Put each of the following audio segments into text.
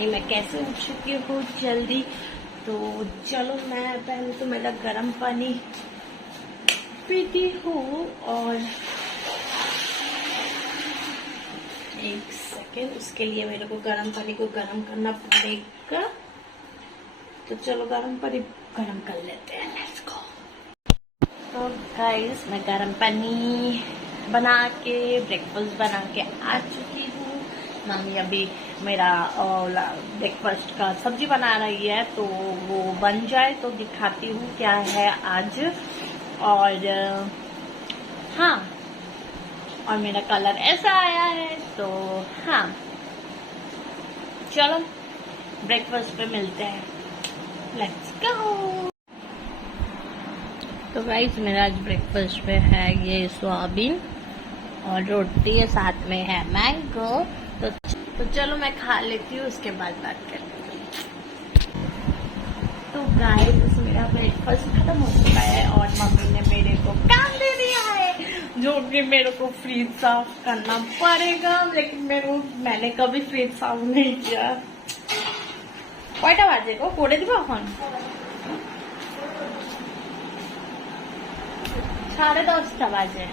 नहीं मैं कैसे उठ चुकी हूँ जल्दी। तो चलो मैं पहले तो मेरा गर्म पानी पीती हूँ और एक सेकेंड, उसके लिए मेरे को गर्म पानी को गर्म करना पड़ेगा। तो चलो गर्म पानी गर्म कर लेते हैं, लेट्स गो। तो गाइस मैं गर्म पानी बना के ब्रेकफास्ट बना के आ चुकी हूँ। मम्मी अभी मेरा ब्रेकफास्ट का सब्जी बना रही है, तो वो बन जाए तो दिखाती हूँ क्या है आज। और हाँ, और मेरा कलर ऐसा आया है। तो हाँ चलो ब्रेकफास्ट पे मिलते हैं, लेट्स गो। तो गाइस मेरा आज ब्रेकफास्ट पे है ये सोयाबीन और रोटी है, साथ में है मैंगो। तो चलो मैं खा लेती हूँ, उसके बाद बात करती हूँ। तो गाइस मेरा ब्रेकफास्ट खत्म हो चुका है और मम्मी ने मेरे को काम दे दिया है, जो कि मेरे को फ्रिज साफ करना पड़ेगा। लेकिन मैंने कभी फ्रिज साफ नहीं किया। কয়টা বাজে গো? করে দিব এখন 10:30 বাজে।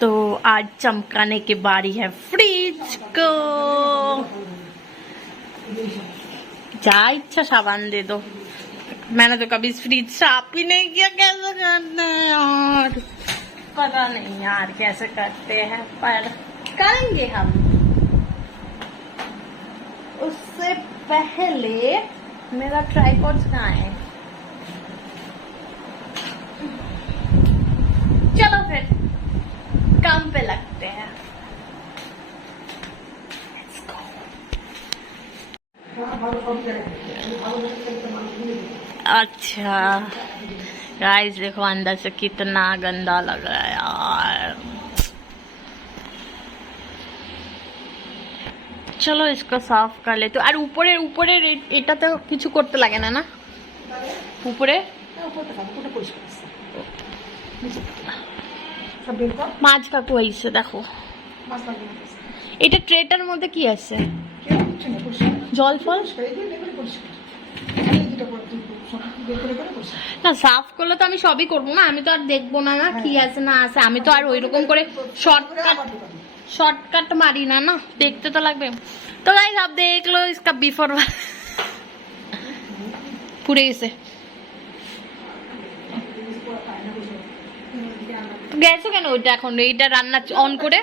तो आज चमकाने की बारी है फ्रिज को। जा इच्छा सामान दे दो। मैंने तो कभी फ्रिज साफ ही नहीं किया, कैसे करते हैं यार? पता नहीं यार कैसे करते हैं, पर करेंगे हम। उससे पहले मेरा ट्राइपॉड कहाँ है? चलो फिर काम पे लगते हैं। अच्छा गाइस देखो अंदर से कितना गंदा लग रहा है यार। चलो इसको साफ कर लेते। और ऊपरे ऊपरे এটাতে কিছু করতে লাগে না না? উপরে মাছ কাকু আইছে, দেখো এটা ট্রেটার মধ্যে কি আছে? জল ফল না, সাফ করলে তো আমি সবই করবো না, আমি তো আর দেখবো না না কি আছে না আছে। আমি তো আর ওইরকম করে शॉर्टकट मारी ना ना, देखते तो लगभग। तो गाइस आप देख लो इसका बिफोर पूरे से गैसो কেন ওইটা এখন এইটা রান্না অন করে।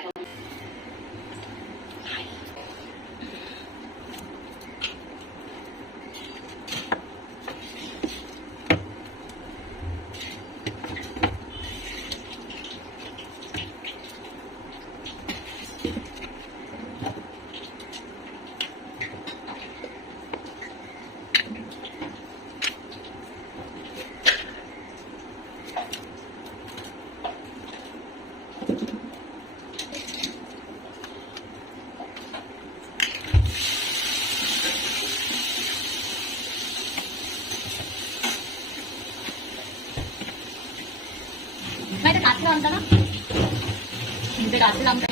নামটা না গাছের নামটা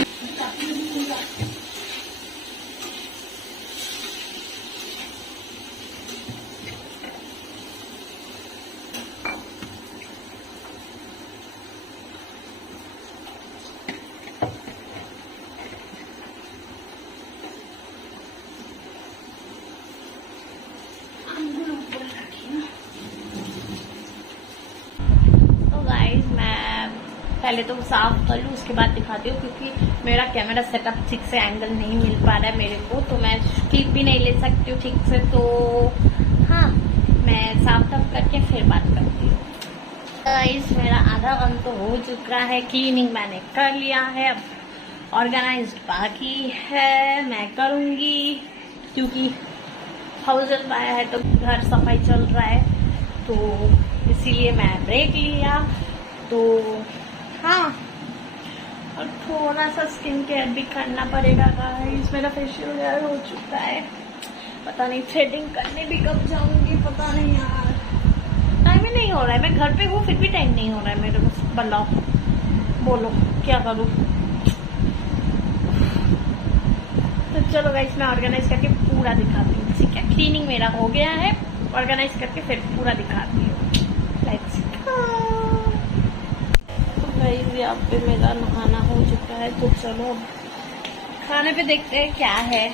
पहले तो साफ कर लूँ, उसके बाद दिखाती हूँ, क्योंकि मेरा कैमरा सेटअप ठीक से एंगल नहीं मिल पा रहा है मेरे को, तो मैं क्लिप भी नहीं ले सकती हूँ ठीक से। तो हाँ मैं साफ करके फिर बात करती हूँ। गाइस मेरा आधा काम तो हो चुका है, क्लीनिंग मैंने कर लिया है, अब ऑर्गेनाइज्ड बाकी है, मैं करूँगी क्योंकि हाउस हेल्प आया है तो घर सफाई चल रहा है, तो इसीलिए मैं ब्रेक लिया। तो हाँ, और थोड़ा सा स्किन केयर भी करना पड़ेगा गाइस। मेरा फेशियल वगैरह हो चुका है, पता नहीं थ्रेडिंग करने भी कब जाऊंगी, पता नहीं यार, टाइम ही नहीं हो रहा है। मैं घर पे हूँ फिर भी टाइम नहीं हो रहा है मेरे को। बताओ, बोलो क्या करूँ। चलो गाइस मैं ऑर्गेनाइज करके पूरा दिखाती हूँ, ठीक है। क्लीनिंग मेरा हो गया है, ऑर्गेनाइज करके फिर पूरा दिखाती हूँ। Let's go. तो गाइस यहाँ पे मेरा नहाना हो चुका है, तो चलो खाने पे देखते हैं क्या है।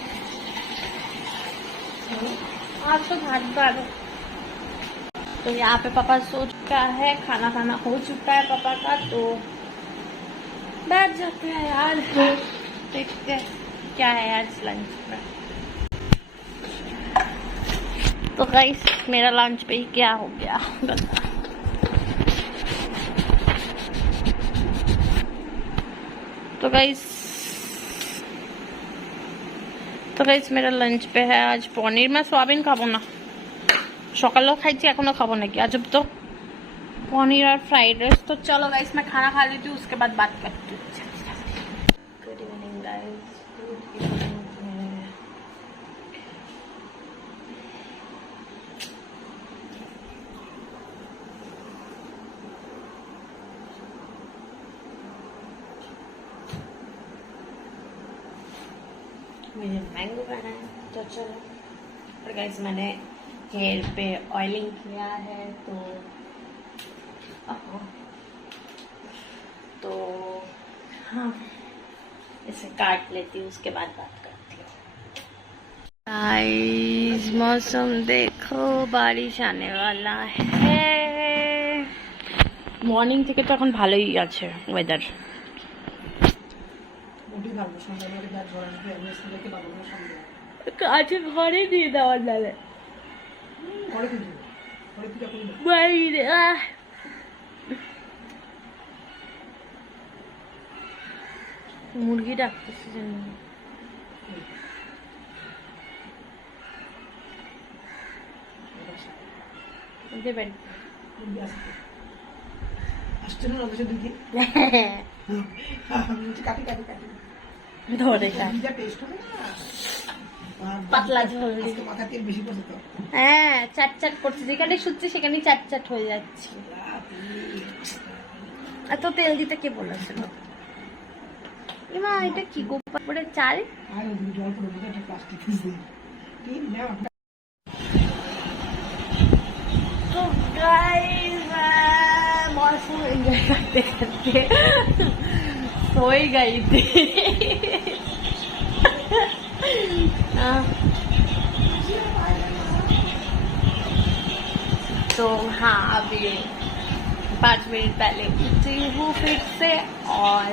आज तो भात दाल। तो यहाँ पे पापा सो चुका है, खाना खाना हो चुका है पापा का, तो बैठ जाते हैं यार, देखते हैं क्या है आज लंच में। तो गाइस मेरा लंच पे ही क्या हो गया बता। तो गाइस मेरा लंच पे है आज पनीर। मैं सोयाबीन खाबो ना, सकालेও खाইছি এখনো খাবো নাকি আজব তো। पनीर और फ्राइड राइस। तो चलो गाइस मैं खाना खा लेती हूँ, उसके बाद बात करती हूँ। Good evening guys, good evening. मुझे मैंगो खाना है, तो चलो। और गाइस मैंने हेयर पे ऑयलिंग किया है, तो हाँ इसे काट लेती हूँ, उसके बाद बात करती हूँ। गाइस मौसम देखो, बारिश आने वाला है। मॉर्निंग থেকে তো এখন ভালোই আছে ওয়েদার। কাছে ঘরে দিয়ে দেওয়ার নালে বাইরে মুরগি ডাকতেছে জন্য দেবেন আসছে না অবশ্য দিদি কাটি কাটি কাটি ধরে টেস্ট হবে না, পাতলা ঝোল মাথা তেল বেশি পড়ছে তো। হ্যাঁ চাট চাট করছে, যেখানে শুচ্ছে সেখানে চাট চাট হয়ে যাচ্ছে। এত তেল দিতে কে বলেছিল? মা এটা কি গোপারে চাল? আর জল পড়ে একটা প্লাস্টিক পিস দিই তিন নাও। তো গাইস मौसम एंजॉय करते करते सो ही गई थी। तो हाँ अभी 5 मिनट पहले उठी हूँ फिर से, और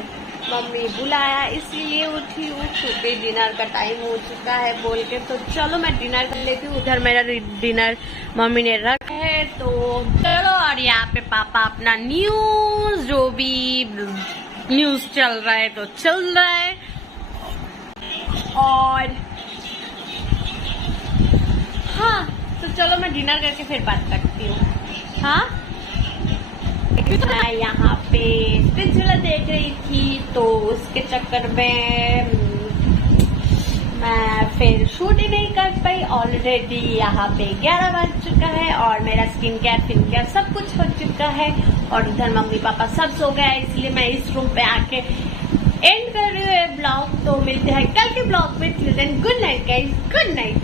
मम्मी बुलाया इसलिए उठी हूँ, क्योंकि डिनर का टाइम हो चुका है बोल के। तो चलो मैं डिनर कर लेती हूँ, उधर मेरा डिनर मम्मी ने रखा है, तो चलो। और यहाँ पे पापा अपना न्यूज, जो भी न्यूज चल रहा है तो चल रहा है, और हाँ तो चलो मैं डिनर करके फिर बात करती हूँ। हाँ मैं यहाँ पे सिलसिला देख रही थी, तो उसके चक्कर में मैं फिर शूट ही नहीं कर पाई। ऑलरेडी यहाँ पे 11 बज चुका है, और मेरा स्किन केयर फिन केयर सब कुछ हो चुका है, और इधर मम्मी पापा सब सो गए, इसलिए मैं इस रूम पे आके एंड कर रही हूँ ब्लॉग। तो मिलते हैं कल के ब्लॉग में। Till then good night guys, good night.